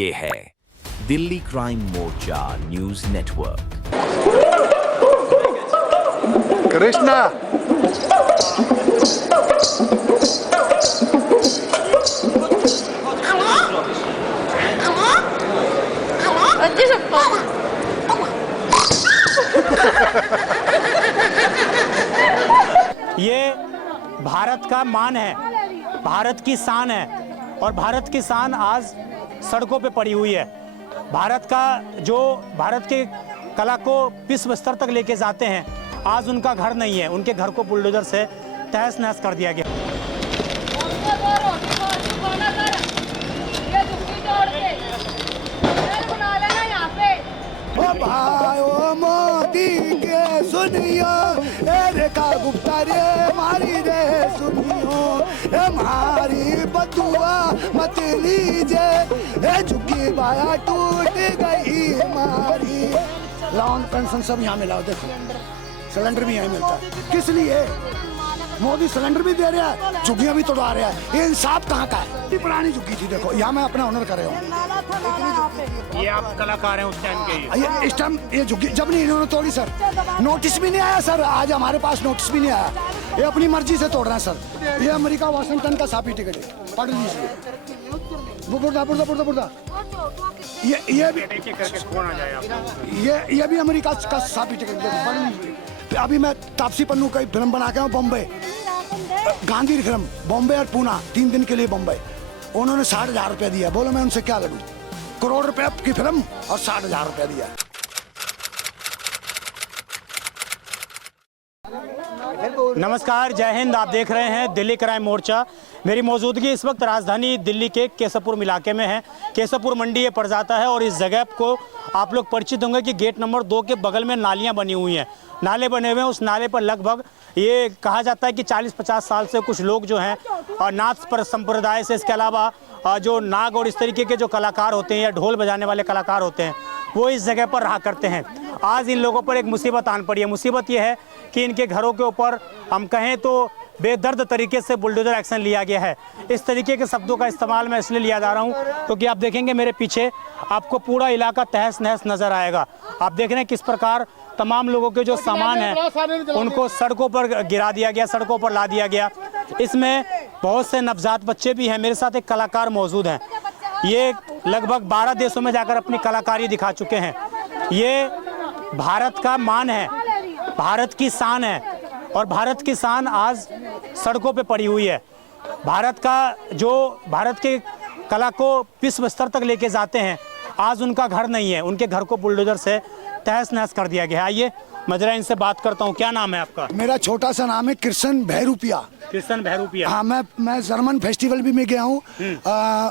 ये है दिल्ली क्राइम मोर्चा news network. Krishna ये भारत का मान है, भारत की शान है और भारत की शान आज सड़कों पे पड़ी हुई है। भारत के कला को विश्व स्तर तक लेके जाते हैं, आज उनका घर नहीं है, उनके घर को बुलडोजर से तहस नहस कर दिया गया। भाइयों मोदी के सुनियो रेखा गुप्ता रे मारी रे सुनियो हमारी बदुआ मत लीजिए झुकी बाया टूट गई हमारी। लॉन पेंशन सब यहाँ मिला, देखो सिलेंडर भी यहाँ मिलता है। किस लिए मोदी सिलेंडर भी दे रहा है, झुग्गियां भी तोड़वा रहा है, ये इंसाफ कहाँ का है? ये पुरानी झुग्गी थी, देखो यहाँ मैं अपना ऑनर कर रहा हूँ। ये आप कलाकार हैं उस टाइम के? ये इस टाइम ये झुग्गी जब नहीं इन्होंने तोड़ी सर, नोटिस भी नहीं आया सर, आज हमारे पास नोटिस भी नहीं आया, ये अपनी मर्जी से तोड़ रहे हैं सर। ये अमेरिका वाशिंगटन का साफी टिकट है, पढ़ लीजिए। बुर्दा ये भी अमेरिका का साफी टिकट, देखो पढ़ लीजिए। अभी मैं तापसी पन्नू का फिल्म बना के आया बॉम्बे, गांधी फिल्म, बॉम्बे और पूना 3 दिन के लिए बॉम्बे। उन्होंने 60,000 रुपया दिया, बोलो मैं उनसे क्या लूं? करोड़ रुपए की फिल्म और 60,000 रुपया दिया। नमस्कार, जय हिंद। आप देख रहे हैं दिल्ली क्राइम मोर्चा। मेरी मौजूदगी इस वक्त राजधानी दिल्ली के केशवपुर इलाके में है। केशवपुर मंडी ये पड़ जाता है और इस जगह को आप लोग परिचित होंगे कि गेट नंबर 2 के बगल में नालियां बनी हुई हैं, नाले बने हुए हैं। उस नाले पर लगभग ये कहा जाता है कि 40-50 साल से कुछ लोग जो हैं और नाथ पर संप्रदाय से, इसके अलावा जो नाग और इस तरीके के जो कलाकार होते हैं या ढोल बजाने वाले कलाकार होते हैं, वो इस जगह पर रहा करते हैं। आज इन लोगों पर एक मुसीबत आन पड़ी है। मुसीबत ये है कि इनके घरों के ऊपर हम कहें तो बेदर्द तरीके से बुलडोजर एक्शन लिया गया है। इस तरीके के शब्दों का इस्तेमाल मैं इसलिए लिया जा रहा हूँ क्योंकि आप देखेंगे मेरे पीछे आपको पूरा इलाका तहस नहस नजर आएगा। आप देख रहे हैं किस प्रकार तमाम लोगों के जो सामान है उनको सड़कों पर गिरा दिया गया, सड़कों पर ला दिया गया। इसमें बहुत से नवजात बच्चे भी हैं। मेरे साथ एक कलाकार मौजूद हैं, ये लगभग 12 देशों में जाकर अपनी कलाकारी दिखा चुके हैं। ये भारत का मान है, भारत की शान है और भारत की शान आज सड़कों पे पड़ी हुई है। भारत के कला को विश्व स्तर तक लेके जाते हैं, आज उनका घर नहीं है, उनके घर को बुलडोजर से तहस नहस कर दिया गया है। आइए मैं जरा इनसे बात करता हूँ। क्या नाम है आपका? मेरा छोटा सा नाम है कृष्ण भैरूपिया। कृष्ण भैरूपिया। हाँ, मैं जर्मन फेस्टिवल भी में गया हूँ,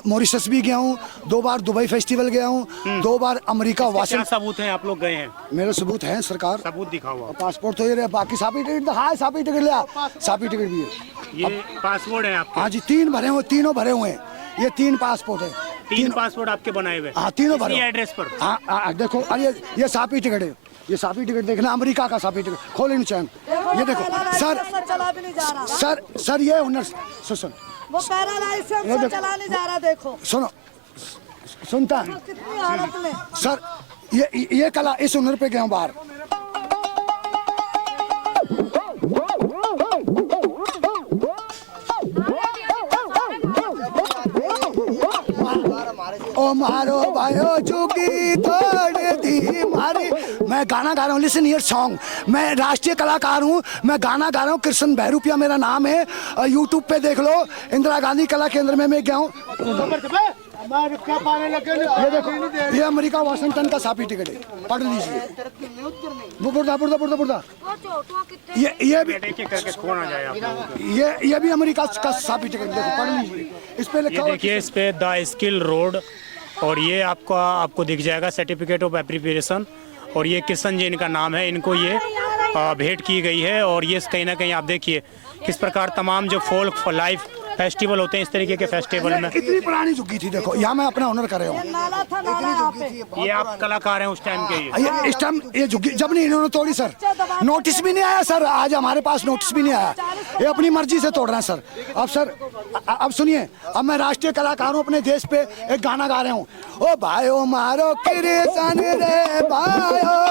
मॉरिशस भी गया हूँ, 2 बार दुबई फेस्टिवल गया हूँ, 2 बार अमेरिका वाशिंगटन। क्या सबूत हैं आप लोग गए हैं? मेरे सबूत हैं सरकार, सबूत दिखाओ। पासपोर्ट तो ये रहा, बाकी साफी टिकट, हाँ साफी टिकट लिया, साफी टिकट भी है। ये पासपोर्ट है आपके? हाँ जी, 3 भरे हुए, तीनों भरे हुए हैं। ये 3 पासपोर्ट है। 3 पासपोर्ट आपके बनाए हुए? हाँ, तीनों भरे एड्रेस पर। हाँ देखो, अरे ये साफी टिकट है, ये साफी टिकट देखना, अमेरिका का साफी टिकट, खोले इन चैन। ये देखो सर ये हुनर सुन, वो पैरालाइसेंस से चला नहीं जा रहा, देखो सुनो, सुनता है कितनी हालत में सर। ये कला, इस हुनर पे गया हूँ बाहर। ओ मारो भाइयों चुकी तोड़ दी मारी। मैं गाना गा रहा हूँ, लिसन हियर सॉन्ग। मैं राष्ट्रीय कलाकार हूँ, मैं गाना गा रहा हूँ। कृष्ण भैरूपिया मेरा नाम है, यूट्यूब पे देख लो। इंदिरा गांधी कला केंद्र में मैं गया हूँ। ये देखो, ये अमेरिका वाशिंगटन का साफी टिकट है, पढ़ लीजिए। बुर्दा ये भी अमेरिका का साफी टिकट, देखो पढ़ लीजिए। इस पे लिखा, देखिए इस पे द स्किल रोड, और ये आपको दिख जाएगा सर्टिफिकेट ऑफ एप्रीपिएशन। और ये किशन जी इनका नाम है, इनको ये भेंट की गई है। और ये कहीं ना कहीं आप देखिए किस प्रकार तमाम जो फोल्क लाइफ फेस्टिवल होते हैं, इस तरीके के फेस्टिवल में। इतनी पुरानी झुग्गी थी, देखो यहाँ मैं अपना ऑनर कर रहा हूँ। नाला था, नाला यहाँ पे। ये आप कलाकार हैं उस टाइम के? ये इस टाइम ये झुग्गी जब नहीं इन्होंने तोड़ी सर, नोटिस भी नहीं आया सर, आज हमारे पास नोटिस भी नहीं आया, ये अपनी मर्जी से तोड़ रहे हैं सर। अब सर अब सुनिए, अब मैं राष्ट्रीय कलाकार हूँ, अपने देश पे एक गाना गा रहा हूँ। ओ भाइयों मारो किरसन रे भाइयों,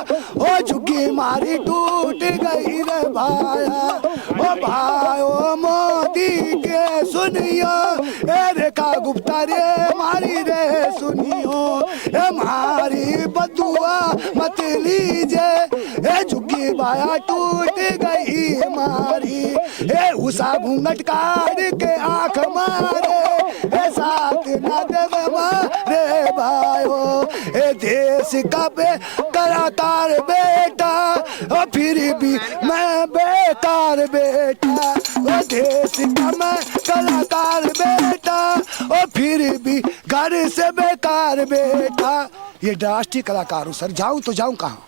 ओ झुग्गी मारी टूट गई रे भाया, ओ भाइयों मोदी के सुनियो, ए रेखा गुप्ता रे मारी रे सुनियो, ए मारी बदुआ मत लीजे, ए झुग्गी बाया टूट गई मारी, ए उषा घूंघट काट के आंख मारे, ए साथ ना देवे मारे भाइयों, ए देश का कलाकार बेटा, और फिर भी मैं बेकार बेटा, ओ देश का मैं कलाकार बेटा, और फिर भी घर से बेकार बेटा। ये राष्ट्रीय कलाकार हूँ सर, जाऊँ तो जाऊँ कहाँ?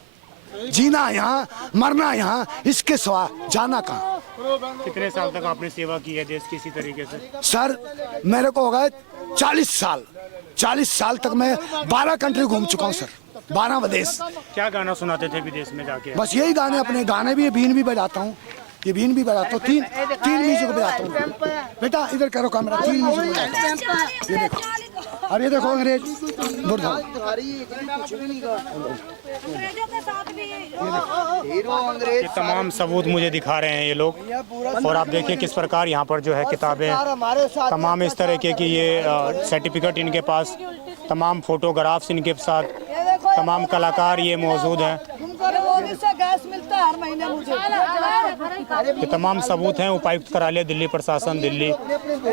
जीना यहाँ, मरना यहाँ, इसके सिवा जाना कहाँ? कितने साल तक आपने सेवा की है देश की इसी तरीके से? सर मेरे को हो गए 40 साल। 40 साल तक मैं 12 कंट्री घूम चुका हूँ सर, 12 विदेश। क्या गाना सुनाते थे विदेश में जाके? बस यही गाने, अपने गाने भी, बीन भी बजाता हूँ, ये बीन भी बजाता हूँ, तीन म्यूजिक बजाता हूँ। बेटा इधर करो कैमरा, 3 म्यूजिक बजाता हूँ। ये देखो, और ये देखो अंग्रेज बुढ़ा, ये तमाम सबूत मुझे दिखा रहे हैं ये लोग। और आप देखिए किस प्रकार यहाँ पर जो है किताबें, तमाम इस तरीके की ये सर्टिफिकेट इनके पास, तमाम फोटोग्राफ्स इनके साथ, तमाम कलाकार ये मौजूद हैं। गैस मिलता है हर महीने मुझे। ये तमाम सबूत हैं। उपायुक्त कार्यालय दिल्ली, प्रशासन दिल्ली,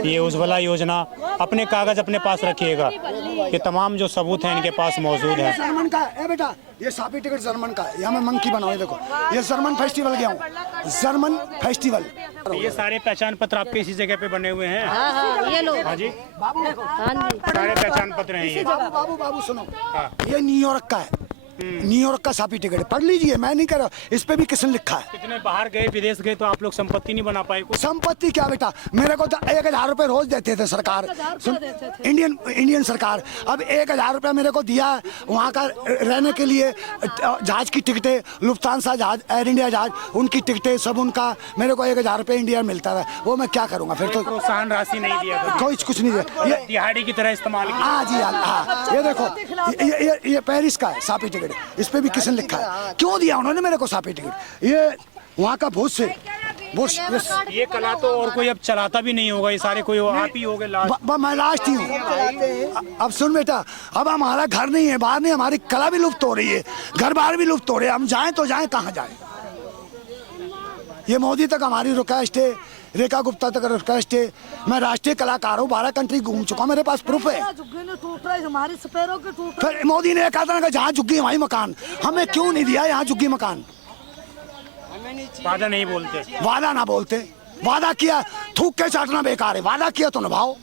ये उज्ज्वला योजना, अपने कागज अपने पास रखिएगा। ये तमाम जो सबूत हैं इनके पास मौजूद हैं। जर्मन का है बेटा, ये सापी टिकट जर्मन का है, यहाँ मैं मंकी बनाऊँ। देखो ये जर्मन फेस्टिवल गया हूँ, जर्मन फेस्टिवल। ये सारे पहचान पत्र आपके इसी जगह पे बने हुए हैं? हाँ, ये लो। हाँ जी, हाँ जी। सारे पहचान पत्र हैं ये। बाबू सुनो, ये न्यूयॉर्क का है, न्यूयॉर्क का सापी टिकट है, पढ़ लीजिए, मैं नहीं कर रहा, इस पे भी किसने लिखा है। कितने बाहर गए, विदेश गए तो आप लोग संपत्ति नहीं बना पाए कुछ? संपत्ति क्या बेटा, मेरे को 1000 रुपए रोज देते थे सरकार, इंडियन सरकार। अब 1000 रुपया मेरे को दिया वहाँ का रहने के लिए, जहाज की टिकटें, लुफ्तांसा जहाज, एयर इंडिया जहाज, उनकी टिकटें सब उनका, मेरे को 1000 रुपये इंडिया मिलता है, वो मैं क्या करूँगा फिर? तो प्रोत्साहन राशि नहीं दिया था? कोई कुछ नहीं दिया, ये दिहाड़ी की तरह इस्तेमाल किया। हाँ जी हाँ, ये देखो ये पेरिस का है सापी टिकट, इस पे भी किसने लिखा है, क्यों दिया उन्होंने मेरे को सापी टिकट? ये वहाँ का भूत से ये कला तो और कोई अब चलाता भी नहीं होगा, ये सारे कोई आप ही होगे लास्ट। मैं लास्ट ही हूँ। अब सुन बेटा, अब हमारा घर नहीं है, बाहर नहीं, हमारी कला भी लुप्त हो रही है, घर बाहर भी लुप्त हो रहे हैं, हम जाएं तो जाएं कहाँ जाएं? ये मोदी तक हमारी रिक्वेस्ट है, रेखा गुप्ता तक रिक्वेस्ट है, मैं राष्ट्रीय कलाकार हूँ, 12 कंट्री घूम चुका, मेरे पास प्रूफ है। फिर मोदी ने कहा था जहाँ झुग्गी वहीं मकान, हमें क्यों नहीं दिया यहाँ झुग्गी मकान? वादा नहीं बोलते, वादा ना बोलते, वादा किया थूक के चाटना बेकार है, वादा किया तो निभाओ।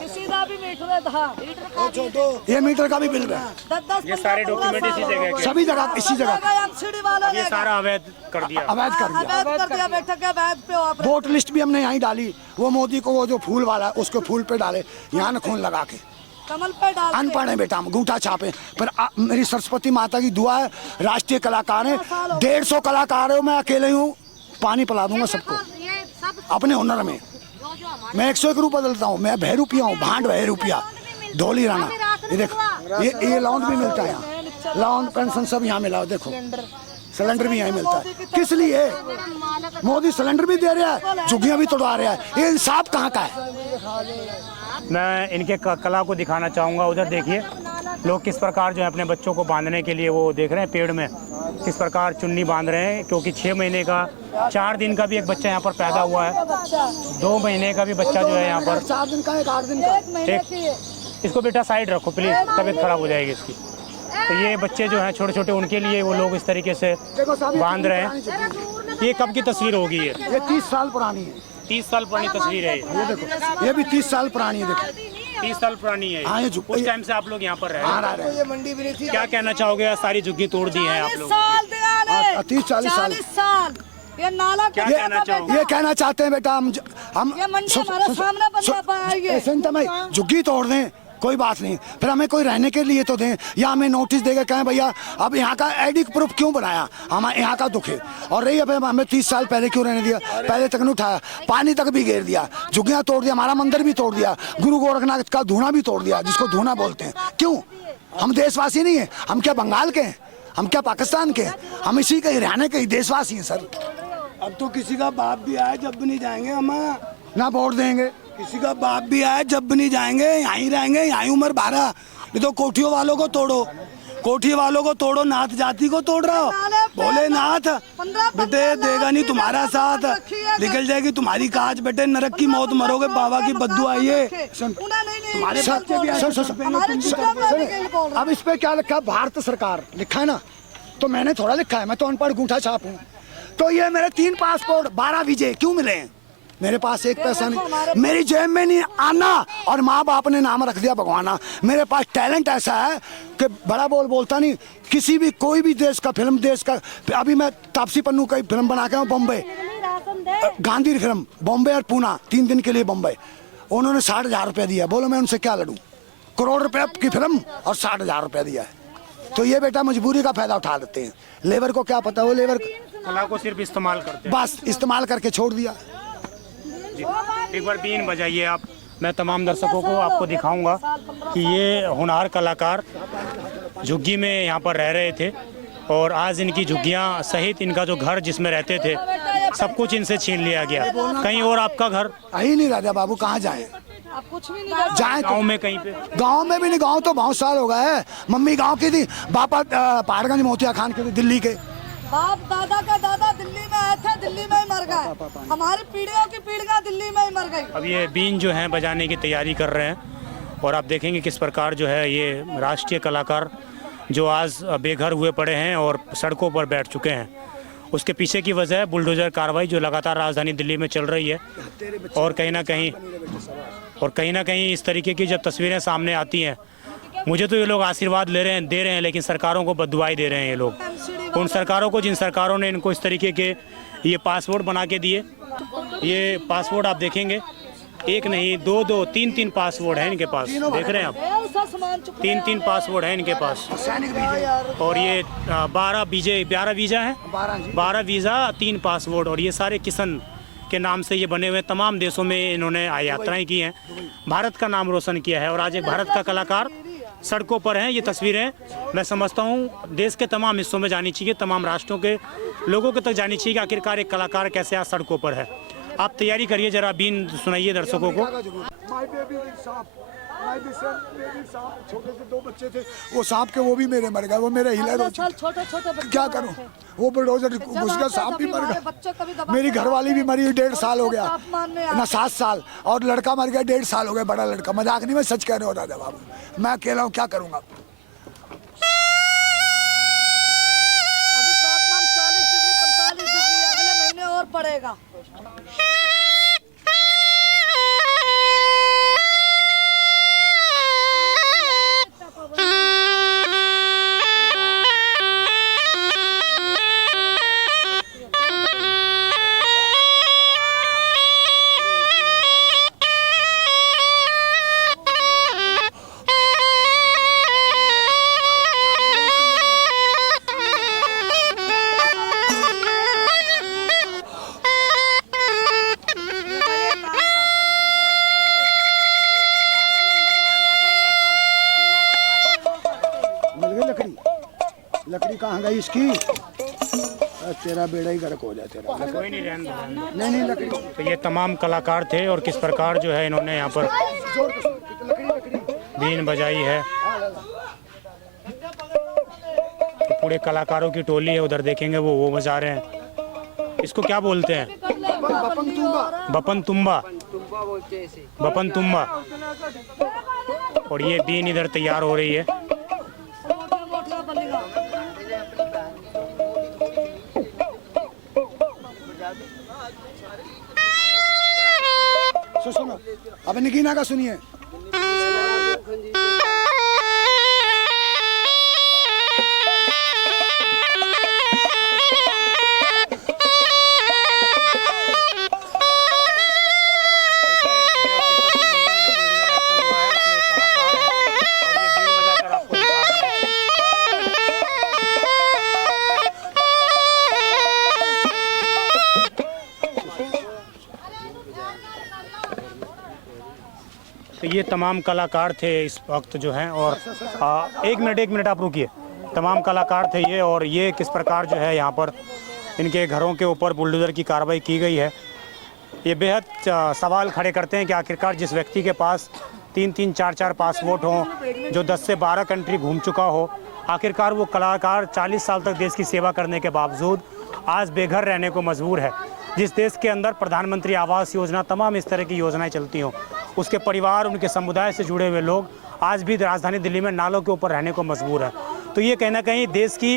किसी का भी मीटर था, ये मीटर का भी बिल है, 10-10 ये सारे डॉक्यूमेंट इसी जगह के, सभी जगह इसी जगह, ये सारा अवैध कर दिया, अवैध कर दिया, अवैध कर दिया बेटा, क्या अवैध पे हो आप? वोट लिस्ट भी हमने यहीं डाली, वो मोदी को वो जो फूल वाला है उसको फूल पे डाले, यहाँ खून लगा के, कमल पे डाल, अनपढ़ है बेटा, हम अंगूठा छापे। पर मेरी सरस्वती माता की दुआ है, राष्ट्रीय कलाकार है, 150 कलाकार है, मैं अकेले हूँ, पानी पिला दूंगा सबको अपने हुनर में। मैं 101 रुपया बदलता हूँ, मैं बहरूपिया हूँ, भांड बहरूपिया, धोली राना। ये देखो ये लॉन्च भी मिलता है यहाँ, लॉन्च पेंशन सब यहाँ मिला, देखो सिलेंडर भी यहाँ मिलता है। किस लिए? मोदी सिलेंडर भी दे रहा है, झुग्गियाँ भी तोड़वा रहा है, ये इंसाफ कहाँ का है? मैं इनके कला को दिखाना चाहूँगा। उधर देखिए लोग किस प्रकार जो है अपने बच्चों को बांधने के लिए, वो देख रहे हैं पेड़ में किस प्रकार चुन्नी बांध रहे हैं, क्योंकि 6 महीने का, 4 दिन का भी एक बच्चा यहाँ पर पैदा हुआ है, 2 महीने का भी बच्चा जो है यहाँ पर, 4 दिन का, 8 दिन का। ठीक, इसको बेटा साइड रखो प्लीज़, तबीयत खराब हो जाएगी इसकी। तो ये बच्चे जो हैं छोटे छोटे, उनके लिए वो लोग इस तरीके से बांध रहे हैं। ये कब की तस्वीर होगी? ये 30 साल पुरानी है, 30 साल पुरानी तस्वीर है ये देखो, ये भी 30 साल पुरानी है, देखो 30 साल पुरानी है। हाँ, ये उस टाइम से आप लोग यहाँ पर रहे हैं। ये मंडी भी नहीं थी। क्या कहना चाहोगे? सारी झुग्गी तोड़ दी है आप लोग? 30-40 साल, ये नाला क्या कैसे कहना आता चाहोगे? ये कहना चाहते हैं बेटा हम ये मंडी हमारे सामने बनना पाएंगे। सुनते भाई झुग्गी तोड़ दें कोई बात नहीं, फिर हमें कोई रहने के लिए तो दें, या हमें नोटिस देकर कहें भैया अब यहाँ का आईडी प्रूफ क्यों बनाया, हमारे यहाँ का दुख है। और रही अब हमें 30 साल पहले क्यों रहने दिया, पहले तक नहीं उठाया, पानी तक भी घेर दिया, झुग्गियाँ तोड़ दिया, हमारा मंदिर भी तोड़ दिया, गुरु गोरखनाथ का धूना भी तोड़ दिया, जिसको धूना बोलते हैं। क्यों? हम देशवासी नहीं है? हम क्या बंगाल के हैं? हम क्या पाकिस्तान के हैं? हम इसी के रहने के ही देशवासी हैं सर। अब तो किसी का बाप भी आए जब भी नहीं जाएंगे हम, ना वोट देंगे, किसी का बाप भी आए जब भी नहीं जाएंगे, यहीं रहेंगे, यहीं उम्र भरा। नहीं तो कोठियों वालों को तोड़ो, कोठी वालों को तोड़ो, नाथ जाति को तोड़ रहा हो। भोलेनाथ बेटे देगा नहीं तुम्हारा साथ, निकल जाएगी तुम्हारी काज बेटे, नरक की मौत मरोगे, बाबा की बद्दू आई है। तुम्हारे बच्चे भी ऐसे सुन, अब इस पे क्या लिखा है, भारत सरकार लिखा है ना, तो मैंने थोड़ा लिखा है, मैं तो अनपढ़ गूंठा छाप हूँ। तो ये मेरे 3 पासपोर्ट 12 वीजे क्यों मिले हैं? मेरे पास एक पैसा नहीं, मेरी जेब में नहीं आना, और माँ बाप ने नाम रख दिया भगवाना। मेरे पास टैलेंट ऐसा है कि बड़ा बोलता नहीं, किसी भी कोई भी देश का फिल्म, देश का, अभी मैं तापसी पन्नू की फिल्म बना के हूँ बॉम्बे, गांधी फिल्म, बॉम्बे और पूना, 3 दिन के लिए बॉम्बे। उन्होंने 60,000 रुपया दिया, बोलो मैं उनसे क्या लड़ूं? करोड़ रुपये की फिल्म और 60,000 रुपया दिया है। तो ये बेटा मजबूरी का फायदा उठा लेते हैं। लेबर को क्या पता, वो लेबर कला को सिर्फ इस्तेमाल करते हैं, बस इस्तेमाल करके छोड़ दिया। एक बार बीन बजाइए आप, मैं तमाम दर्शकों को आपको दिखाऊंगा कि ये होनहार कलाकार झुग्गी में यहाँ पर रह रहे थे, और आज इनकी झुग्गियाँ सहित इनका जो घर जिसमें रहते थे सब कुछ इनसे छीन लिया गया। कहीं और आपका घर ही नहीं राजा बाबू, कहाँ जाए? आप कुछ भी नहीं जाए गाँव में कहीं पे? गांव में भी नहीं, गांव तो बहुत साल हो गए हैं। मम्मी गांव की थी, पापा पहाड़गंज मोतिया खान के थे, दिल्ली के। बाप दादा का दादा दिल्ली में आए थे, दिल्ली में ही मर गए, हमारी पीढ़ियों की पीढ़ियां दिल्ली में ही मर गई। अब ये बीन जो है बजाने की तैयारी कर रहे हैं, और आप देखेंगे किस प्रकार जो है ये राष्ट्रीय कलाकार जो आज बेघर हुए पड़े हैं और सड़कों पर बैठ चुके हैं, उसके पीछे की वजह है बुलडोजर कार्रवाई जो लगातार राजधानी दिल्ली में चल रही है। और कहीं ना कहीं इस तरीके की जब तस्वीरें सामने आती हैं, मुझे तो ये लोग आशीर्वाद दे रहे हैं, लेकिन सरकारों को बददुआई दे रहे हैं ये लोग। उन सरकारों को जिन सरकारों ने इनको इस तरीके के ये पासपोर्ट बना के दिए, ये पासपोर्ट आप देखेंगे, एक नहीं 2-2 3-3 पासपोर्ट हैं इनके पास, देख रहे हैं आप, 3-3 पासपोर्ट हैं इनके पास। और ये 12 वीज़ा है, 12 वीज़ा 3 पासपोर्ट, और ये सारे किशन के नाम से ये बने हुए तमाम देशों में इन्होंने यात्राएं की हैं, भारत का नाम रोशन किया है। और आज एक भारत का कलाकार सड़कों पर हैं। ये तस्वीरें मैं समझता हूँ देश के तमाम हिस्सों में जानी चाहिए, तमाम राष्ट्रों के लोगों के तक जानी चाहिए कि आखिरकार एक कलाकार कैसे आज सड़कों पर है। आप तैयारी करिए, जरा बीन सुनाइए दर्शकों को। छोटे से 2 बच्चे थे, वो सांप के वो भी मेरे मर गए, वो मेरे हिला रोज। छोटे क्या करूं, वो बुलडोजर घुस गया, सांप भी मर गया, मेरी घरवाली भी मरी, 1.5 साल हो गया ना, 7 साल, और लड़का मर गया, 1.5 साल हो गया, बड़ा लड़का। मजाक नहीं, मैं सच कह रहा हूँ राजा बाबू, मैं अकेला हूँ, क्या करूँगा। अभी तापमान 40 डिग्री 45 डिग्री अगले महीने और बढ़ेगा। लकड़ी कहाँ गई इसकी? तेरा बेड़ा ही गर्क हो जाए तेरा। कोई नहीं, रहने दो। नहीं लकड़ी। तो ये तमाम कलाकार थे, और किस प्रकार जो है इन्होंने यहाँ पर बीन बजाई है। तो पूरे कलाकारों की टोली है, उधर देखेंगे वो बजा रहे हैं। इसको क्या बोलते हैं? बपन तुम्बा, बपन तुम्बा। और ये बीन इधर तैयार हो रही है। सुनो, अब नगीना का सुनिए। ये तमाम कलाकार थे इस वक्त जो हैं, और एक मिनट आप रुकिए। तमाम कलाकार थे ये, और ये किस प्रकार जो है यहाँ पर इनके घरों के ऊपर बुलडोज़र की कार्रवाई की गई है। ये बेहद सवाल खड़े करते हैं कि आखिरकार जिस व्यक्ति के पास 3-3, 4-4 पासपोर्ट हों, जो 10 से 12 कंट्री घूम चुका हो, आखिरकार वो कलाकार 40 साल तक देश की सेवा करने के बावजूद आज बेघर रहने को मजबूर है। जिस देश के अंदर प्रधानमंत्री आवास योजना, तमाम इस तरह की योजनाएं चलती हों, उसके परिवार, उनके समुदाय से जुड़े हुए लोग आज भी राजधानी दिल्ली में नालों के ऊपर रहने को मजबूर है। तो ये कहीं ना कहीं देश की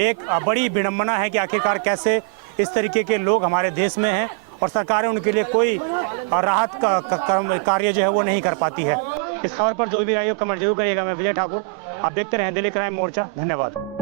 एक बड़ी विडंबना है कि आखिरकार कैसे इस तरीके के लोग हमारे देश में हैं और सरकारें उनके लिए कोई राहत का कार्य जो है वो नहीं कर पाती है। इस खबर पर जो भी राय हो कमेंट जरूर करिएगा। मैं विजय ठाकुर, आप देखते रहें दिल्ली क्राइम मोर्चा। धन्यवाद।